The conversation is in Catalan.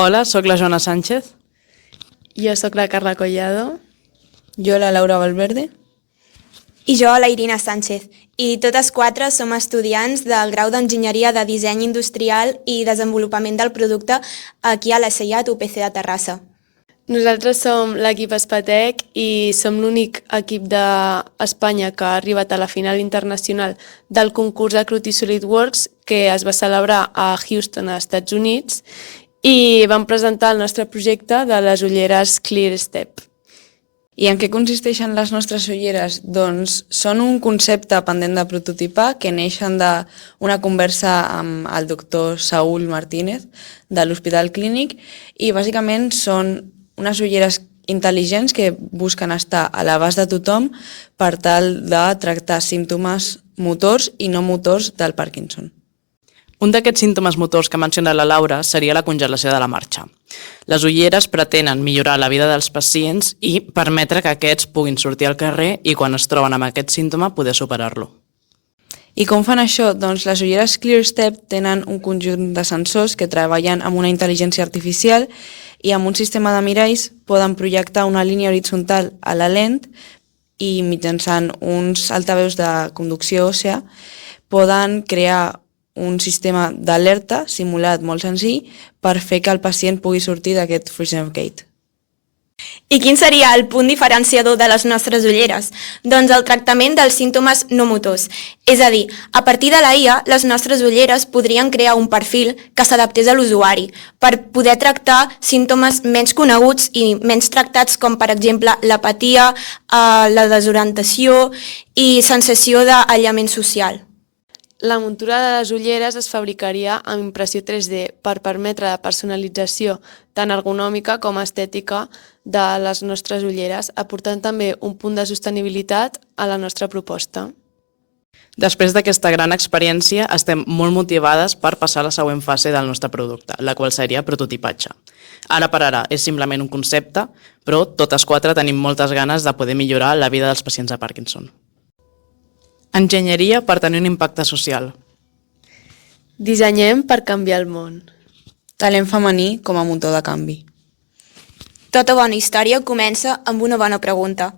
Hola, sóc la Joana Sánchez. Jo sóc la Carla Collado. Jo, la Laura Valverde. I jo, la Irina Sánchez. I totes quatre som estudiants del grau d'Enginyeria de Disseny Industrial i Desenvolupament del Producte aquí a la CEIAT UPC de Terrassa. Nosaltres som l'equip Espatec i som l'únic equip d'Espanya que ha arribat a la final internacional del concurs Acruti SolidWorks que es va celebrar a Houston, als Estats Units, i vam presentar el nostre projecte de les ulleres ClearStep. I en què consisteixen les nostres ulleres? Doncs són un concepte pendent de prototipar que neixen d'una conversa amb el doctor Saúl Martínez de l'Hospital Clínic i bàsicament són unes ulleres intel·ligents que busquen estar a l'abast de tothom per tal de tractar símptomes motors i no motors del Parkinson. Un d'aquests símptomes motors que ha mencionat la Laura seria la congelació de la marxa. Les ulleres pretenen millorar la vida dels pacients i permetre que aquests puguin sortir al carrer i quan es troben amb aquest símptoma poder superar-lo. I com fan això? Doncs les ulleres ClearStep tenen un conjunt de sensors que treballen amb una intel·ligència artificial i amb un sistema de miralls poden projectar una línia horitzontal a la lent i mitjançant uns altaveus de conducció òssea poden crear un sistema d'alerta simulat molt senzill per fer que el pacient pugui sortir d'aquest freeze gate. I quin seria el punt diferenciador de les nostres ulleres? Doncs el tractament dels símptomes no motors. És a dir, a partir de la IA, les nostres ulleres podrien crear un perfil que s'adaptés a l'usuari per poder tractar símptomes menys coneguts i menys tractats com, per exemple, l'apatia, la desorientació i sensació d'aïllament social. La muntura de les ulleres es fabricaria amb impressió 3D per permetre la personalització tant ergonòmica com estètica de les nostres ulleres, aportant també un punt de sostenibilitat a la nostra proposta. Després d'aquesta gran experiència, estem molt motivades per passar a la següent fase del nostre producte, la qual seria prototipatge. Ara per ara és simplement un concepte, però totes quatre tenim moltes ganes de poder millorar la vida dels pacients de Parkinson. Enginyeria per tenir un impacte social. Dissenyem per canviar el món. Talent femení com a motor de canvi. Tota bona història comença amb una bona pregunta.